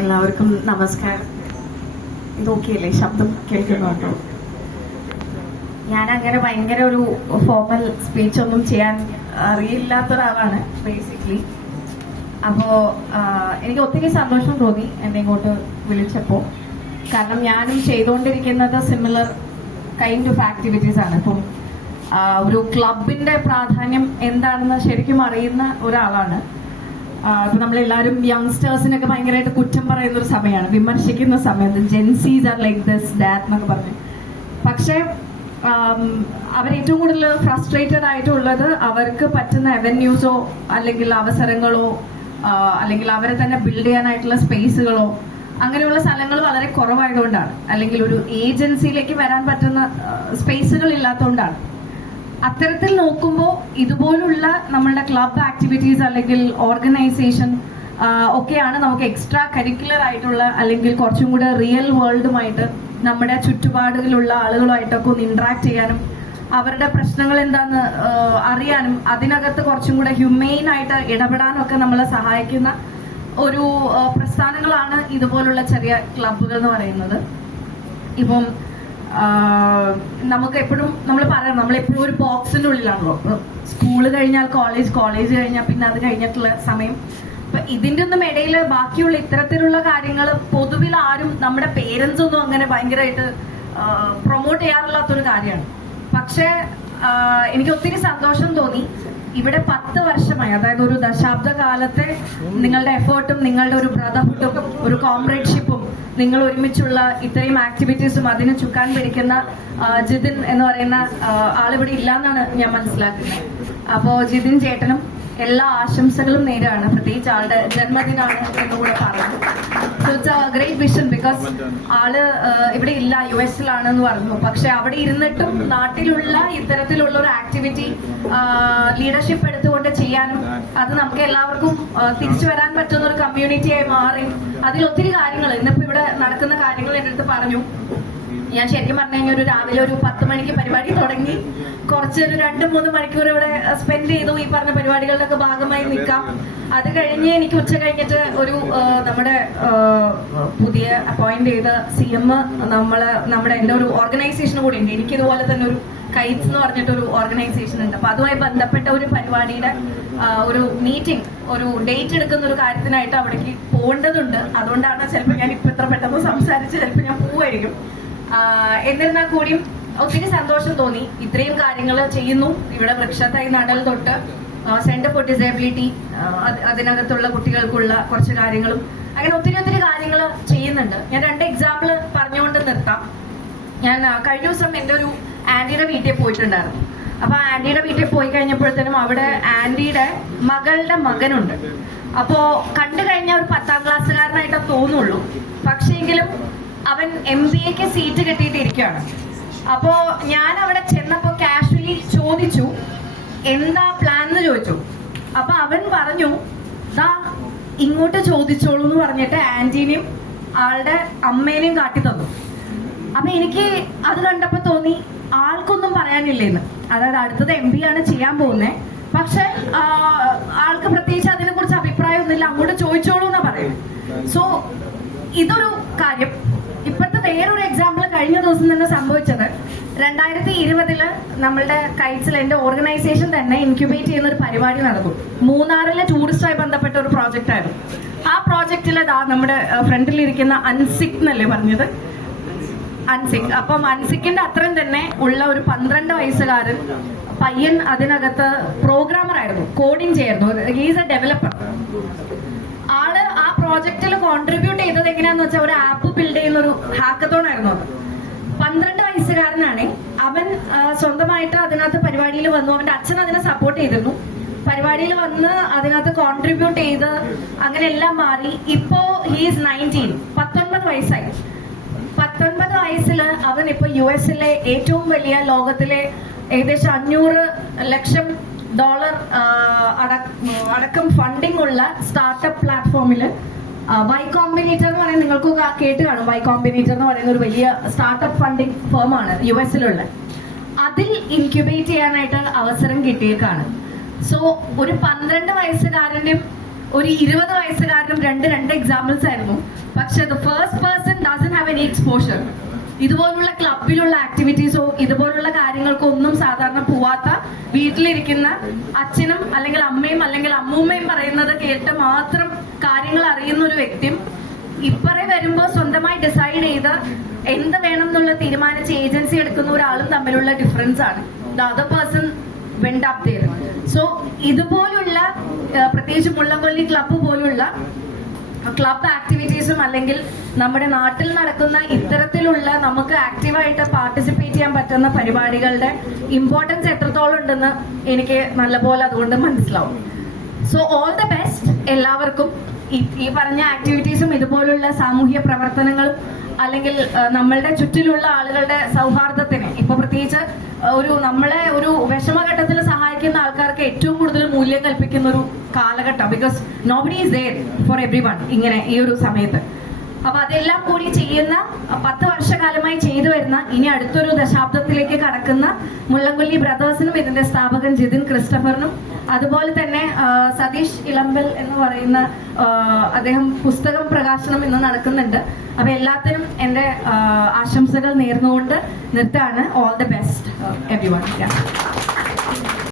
എല്ലാവർക്കും നമസ്കാരം. ഇത് ഓക്കെയല്ലേ? ശബ്ദം കേൾക്കുന്നുണ്ടോ? ഞാൻ അങ്ങനെ ഭയങ്കര ഒരു ഫോർമൽ സ്പീച്ച് ഒന്നും ചെയ്യാൻ അറിയില്ലാത്ത ഒരാളാണ് ബേസിക്കലി. അപ്പോ എനിക്ക് ഒത്തിരി സന്തോഷം തോന്നി എന്നെ ഇങ്ങോട്ട് വിളിച്ചപ്പോൾ. കാരണം ഞാനും ചെയ്തുകൊണ്ടിരിക്കുന്നത് സിമിലർ കൈൻഡ് ഓഫ് ആക്ടിവിറ്റീസ് ആണ്. ഇപ്പം ഒരു ക്ലബിന്റെ പ്രാധാന്യം എന്താണെന്ന് ശരിക്കും അറിയുന്ന ഒരാളാണ്. ഇപ്പൊ നമ്മളെല്ലാവരും യങ്സ്റ്റേഴ്സിനൊക്കെ ഭയങ്കരമായിട്ട് കുറ്റം പറയുന്ന ഒരു സമയമാണ്, വിമർശിക്കുന്ന സമയത്ത് Gen Zs are like this that എന്നൊക്കെ പറഞ്ഞു. പക്ഷേ അവർ ഏറ്റവും കൂടുതൽ ഫ്രസ്ട്രേറ്റഡ് ആയിട്ടുള്ളത് അവർക്ക് പറ്റുന്ന അവന്യൂസോ അല്ലെങ്കിൽ അവസരങ്ങളോ അല്ലെങ്കിൽ അവരെ തന്നെ ബിൽഡ് ചെയ്യാനായിട്ടുള്ള സ്പേസുകളോ അങ്ങനെയുള്ള സ്ഥലങ്ങൾ വളരെ കുറവായതുകൊണ്ടാണ്, അല്ലെങ്കിൽ ഒരു ഏജൻസിയിലേക്ക് വരാൻ പറ്റുന്ന സ്പേസുകൾ ഇല്ലാത്തതുകൊണ്ടാണ്. അത്തരത്തിൽ നോക്കുമ്പോൾ ഇതുപോലുള്ള നമ്മളുടെ ക്ലബ് ആക്ടിവിറ്റീസ് അല്ലെങ്കിൽ ഓർഗനൈസേഷൻ ഒക്കെയാണ് നമുക്ക് എക്സ്ട്രാ കരിക്കുലർ ആയിട്ടുള്ള അല്ലെങ്കിൽ കുറച്ചും കൂടെ റിയൽ വേൾഡുമായിട്ട് നമ്മുടെ ചുറ്റുപാടുകളിലുള്ള ആളുകളുമായിട്ടൊക്കെ ഒന്ന് ഇന്ററാക്ട് ചെയ്യാനും അവരുടെ പ്രശ്നങ്ങൾ എന്താന്ന് അറിയാനും അതിനകത്ത് കുറച്ചും കൂടെ ഹ്യൂമെയിൻ ആയിട്ട് ഇടപെടാനും ഒക്കെ നമ്മളെ സഹായിക്കുന്ന ഒരു പ്രസ്ഥാനങ്ങളാണ് ഇതുപോലുള്ള ചെറിയ ക്ലബുകൾ എന്ന് പറയുന്നത്. ഇപ്പം നമുക്ക് എപ്പോഴും നമ്മൾ പറയണം, നമ്മളെപ്പോഴും ഒരു ബോക്സിന്റെ ഉള്ളിലാണല്ലോ. സ്കൂള് കഴിഞ്ഞാൽ കോളേജ്, കോളേജ് കഴിഞ്ഞാൽ പിന്നെ അത് കഴിഞ്ഞിട്ടുള്ള സമയം. അപ്പൊ ഇതിന്റെ ഒന്നും ഇടയിൽ ബാക്കിയുള്ള ഇത്തരത്തിലുള്ള കാര്യങ്ങൾ പൊതുവിൽ ആരും നമ്മുടെ പേരൻസ് ഒന്നും അങ്ങനെ ഭയങ്കരമായിട്ട് പ്രൊമോട്ട് ചെയ്യാറില്ലാത്തൊരു കാര്യമാണ്. പക്ഷെ എനിക്ക് ഒത്തിരി സന്തോഷം തോന്നി. ഇവിടെ 10 വർഷമായി, അതായത് ഒരു ദശാബ്ദ കാലത്തെ നിങ്ങളുടെ എഫേർട്ടും നിങ്ങളുടെ ഒരു ബ്രദർഹുഡും ഒരു കോംറേഡ്ഷിപ്പും നിങ്ങൾ ഒരുമിച്ചുള്ള ഇത്രയും ആക്ടിവിറ്റീസും അതിന് ചുക്കാൻ പിടിക്കുന്ന ജിതിൻ എന്ന് പറയുന്ന ആളിവിടെ ഇല്ലാന്നാണ് ഞാൻ മനസ്സിലാക്കുന്നത്. അപ്പോ ജിതിൻ ചേട്ടനും എല്ലാ ആശംസകളും നേരാണ്. പ്രത്യേകിച്ച് ആളുടെ ജന്മദിനമാണ് എന്നുകൂടെ പറഞ്ഞു. So it's A great vision. Because ആള് ഇവിടെ ഇല്ല, US-ലാണെന്ന് പറഞ്ഞു. പക്ഷെ അവിടെ ഇരുന്നിട്ടും നാട്ടിലുള്ള ഇത്തരത്തിലുള്ള ഒരു ആക്ടിവിറ്റി ലീഡർഷിപ്പ് എടുത്തുകൊണ്ട് ചെയ്യാനും അത് നമുക്ക് എല്ലാവർക്കും തിരിച്ചു വരാൻ പറ്റുന്ന ഒരു കമ്മ്യൂണിറ്റിയായി മാറി അതിൽ ഒത്തിരി കാര്യങ്ങൾ ഇന്നിപ്പോ ഇവിടെ നടക്കുന്ന കാര്യങ്ങൾ എൻ്റെ അടുത്ത് പറഞ്ഞു. ഞാൻ ശരിക്കും പറഞ്ഞു കഴിഞ്ഞാൽ ഒരു രാവിലെ ഒരു 10 മണിക്ക് പരിപാടി തുടങ്ങി കുറച്ച് ഒരു 2-3 മണിക്കൂർ ഇവിടെ സ്പെൻഡ് ചെയ്തു. ഈ പറഞ്ഞ പരിപാടികളുടെ ഭാഗമായി നിൽക്കാം. അത് കഴിഞ്ഞ് എനിക്ക് ഉച്ച കഴിഞ്ഞിട്ട് ഒരു നമ്മുടെ പുതിയ അപ്പോയിന്റ് ചെയ്ത CM നമ്മുടെ എൻ്റെ ഒരു ഓർഗനൈസേഷൻ കൂടി ഉണ്ട്. എനിക്കിതുപോലെ തന്നെ ഒരു കൈറ്റ്സ് എന്ന് പറഞ്ഞിട്ടൊരു ഓർഗനൈസേഷൻ ഉണ്ട്. അപ്പൊ അതുമായി ബന്ധപ്പെട്ട ഒരു പരിപാടിയുടെ ഒരു മീറ്റിംഗ്, ഒരു ഡേറ്റ് എടുക്കുന്ന ഒരു കാര്യത്തിനായിട്ട് അവിടേക്ക് പോകേണ്ടതുണ്ട്. അതുകൊണ്ടാണ് ചിലപ്പോൾ ഞാൻ ഇപ്പൊ ഇത്ര പെട്ടെന്ന് സംസാരിച്ച് ചിലപ്പോൾ ഞാൻ പോവായിരിക്കും. എന്നിരുന്നാൽ കൂടിയും ഒത്തിരി സന്തോഷം തോന്നി. ഇത്രയും കാര്യങ്ങൾ ചെയ്യുന്നു ഇവിടെ. വൃക്ഷത്തൈ നടൽ തൊട്ട് സെന്റർ ഫോർ ഡിസേബിലിറ്റി, അതിനകത്തുള്ള കുട്ടികൾക്കുള്ള കുറച്ച് കാര്യങ്ങളും അങ്ങനെ ഒത്തിരി ഒത്തിരി കാര്യങ്ങൾ ചെയ്യുന്നുണ്ട്. ഞാൻ 2 എക്സാമ്പിൾ പറഞ്ഞുകൊണ്ട് നിർത്താം. ഞാൻ കഴിഞ്ഞ ദിവസം എൻ്റെ ഒരു ആന്റിയുടെ വീട്ടിൽ പോയിട്ടുണ്ടായിരുന്നു. അപ്പൊ ആന്റിയുടെ വീട്ടിൽ പോയി കഴിഞ്ഞപ്പോഴത്തേനും അവിടെ ആന്റിയുടെ മകളുടെ മകനുണ്ട്. അപ്പോ കണ്ടു കഴിഞ്ഞാൽ ഒരു 10ാം ക്ലാസ്സുകാരനായിട്ടേ തോന്നുള്ളൂ. പക്ഷേങ്കിലും അവൻ MBAക്ക് സീറ്റ് കിട്ടിയിട്ടിരിക്കുകയാണ്. അപ്പോ ഞാൻ അവിടെ ചെന്നപ്പോ കാഷ്വലി ചോദിച്ചു എന്താ പ്ലാൻ എന്ന് ചോദിച്ചു. അപ്പൊ അവൻ പറഞ്ഞു ദാ ഇങ്ങോട്ട് ചോദിച്ചോളൂ എന്ന് പറഞ്ഞിട്ട് ആന്റീനെയും ആളുടെ അമ്മേനെയും കാട്ടി തന്നു. അപ്പൊ എനിക്ക് അത് കണ്ടപ്പോ തോന്നി ആൾക്കൊന്നും പറയാനില്ലേന്ന്. അതായത് അടുത്തത് MBA ആണ് ചെയ്യാൻ പോകുന്നത്. പക്ഷെ ആൾക്ക് പ്രത്യേകിച്ച് അതിനെ കുറിച്ച് അഭിപ്രായമൊന്നുമില്ല, അങ്ങോട്ട് ചോദിച്ചോളൂ എന്നാ പറയുന്നത്. സോ ഇതൊരു കാര്യം. ഇപ്പോഴത്തെ വേറൊരു എക്സാമ്പിൾ കഴിഞ്ഞ ദിവസം തന്നെ സംഭവിച്ചത് 2020 നമ്മളുടെ കൈറ്റ്സിൽ എൻ്റെ ഓർഗനൈസേഷൻ തന്നെ ഇൻക്യുബേറ്റ് ചെയ്യുന്ന ഒരു പരിപാടി നടന്നു. മൂന്നാറിലെ ടൂറിസ്റ്റുമായി ബന്ധപ്പെട്ട ഒരു പ്രോജക്റ്റ് ആയിരുന്നു. ആ പ്രോജക്റ്റിൽ നമ്മുടെ ഫ്രണ്ടിലിരിക്കുന്ന അൻസിക് എന്നല്ലേ പറഞ്ഞത്, അൻസിക്. അപ്പം അൻസിക്കിന്റെ അത്രയും തന്നെ ഉള്ള ഒരു 12 വയസ്സുകാരൻ പയ്യൻ അതിനകത്ത് പ്രോഗ്രാമർ ആയിരുന്നു, കോഡിങ് ചെയ്യായിരുന്നു. He's A developer. ആള് ആ പ്രോജക്റ്റിൽ കോൺട്രിബ്യൂട്ട് ചെയ്തത് എങ്ങനെയാന്ന് വെച്ചാൽ ഒരു ആപ്പ് ബിൽഡ് ചെയ്യുന്ന ഒരു ഹാക്കത്തോൺ ആയിരുന്നു അത്. 12 വയസ്സുകാരനാണ് അവൻ. സ്വന്തമായിട്ട് അതിനകത്ത് പരിപാടിയിൽ വന്നു. അവന്റെ അച്ഛൻ അതിനെ സപ്പോർട്ട് ചെയ്തിരുന്നു. പരിപാടിയിൽ വന്ന് അതിനകത്ത് കോൺട്രിബ്യൂട്ട് ചെയ്ത് അങ്ങനെ എല്ലാം മാറി. ഇപ്പോ ഹീസ് 19 വയസ്സായി. 19 വയസ്സിൽ അവൻ ഇപ്പൊ US-ലെ ഏറ്റവും വലിയ ലോകത്തിലെ ഏകദേശം $500 ലക്ഷം അടക്കം ഫണ്ടിങ് ഉള്ള സ്റ്റാർട്ടപ്പ് പ്ലാറ്റ്ഫോമില് വൈ കോമ്പിനേറ്റർ എന്ന് പറയുന്നത് നിങ്ങൾക്ക് കേട്ട് കാണും. വൈ കോമ്പിനേറ്റർ എന്ന് പറയുന്ന ഒരു വലിയ സ്റ്റാർട്ടപ്പ് ഫണ്ടിങ് ഫേമാണ് US-ലുള്ള. അതിൽ ഇൻക്യുബേറ്റ് ചെയ്യാനായിട്ട് അവസരം കിട്ടിയേക്കാണ്. സോ ഒരു 12 വയസ്സുകാരനും ഒരു 20 വയസ്സുകാരനും രണ്ട് എക്സാമ്പിൾസ് ആയിരുന്നു. പക്ഷെ the first person doesn't have any exposure. ഇതുപോലുള്ള ക്ലബിലുള്ള ആക്ടിവിറ്റീസോ ഇതുപോലുള്ള കാര്യങ്ങൾക്കോ ഒന്നും സാധാരണ പോവാത്ത, വീട്ടിലിരിക്കുന്ന അച്ഛനും അല്ലെങ്കിൽ അമ്മയും അല്ലെങ്കിൽ അമ്മൂമ്മയും പറയുന്നത് കേട്ട് മാത്രം കാര്യങ്ങൾ അറിയുന്ന ഒരു വ്യക്തിയും ഇപ്പറേ വരുമ്പോൾ സ്വന്തമായി ഡിസൈഡ് ചെയ്ത് എന്ത് വേണം എന്നുള്ള തീരുമാനിച്ച് ഏജൻസി എടുക്കുന്ന ഒരാളും തമ്മിലുള്ള ഡിഫറൻസ് ആണ്. The other person went up there. So ഇതുപോലുള്ള പ്രത്യേകിച്ച് മുള്ളംകൊല്ലി ക്ലബ്ബ് പോലുള്ള ക്ലബ് ആക്ടിവിറ്റീസും അല്ലെങ്കിൽ നമ്മുടെ നാട്ടിൽ നടക്കുന്ന ഇത്തരത്തിലുള്ള നമുക്ക് ആക്റ്റീവായിട്ട് പാർട്ടിസിപ്പേറ്റ് ചെയ്യാൻ പറ്റുന്ന പരിപാടികളുടെ ഇമ്പോർട്ടൻസ് എത്രത്തോളം ഉണ്ടെന്ന് എനിക്ക് നല്ലപോലെ അതുകൊണ്ട് മനസ്സിലാവും. സോ ഓൾ ദ ബെസ്റ്റ് എല്ലാവർക്കും. ഈ പറഞ്ഞ ആക്ടിവിറ്റീസും ഇതുപോലുള്ള സാമൂഹ്യ പ്രവർത്തനങ്ങളും അല്ലെങ്കിൽ നമ്മളുടെ ചുറ്റിലുള്ള ആളുകളുടെ സൗഹാർദ്ദത്തിന് ഇപ്പൊ പ്രത്യേകിച്ച് നമ്മളെ ഒരു വിഷമഘട്ടത്തിൽ സഹായിക്കുന്ന ആൾക്കാർക്ക് ഏറ്റവും കൂടുതൽ മൂല്യം കൽപ്പിക്കുന്ന ഒരു കാലഘട്ടം. Because nobody is there for every one ഇങ്ങനെ ഈ ഒരു സമയത്ത്. അപ്പൊ അതെല്ലാം കൂടി ചെയ്യുന്ന 10 വർഷക്കാലമായി ചെയ്തു വരുന്ന ഇനി അടുത്തൊരു ദശാബ്ദത്തിലേക്ക് കടക്കുന്ന മുള്ളംകൊല്ലി ബ്രദേഴ്സിനും ഇതിന്റെ സ്ഥാപകൻ ജിതിൻ ക്രിസ്റ്റഫറിനും അതുപോലെ തന്നെ സതീഷ് ഇളമ്പൽ എന്ന് പറയുന്ന അദ്ദേഹം പുസ്തകം പ്രകാശനം ഇന്ന് നടക്കുന്നുണ്ട്. അപ്പൊ എല്ലാത്തിനും എന്റെ ആശംസകൾ നേർന്നുകൊണ്ട് നിർത്താണ്. All the best everyone.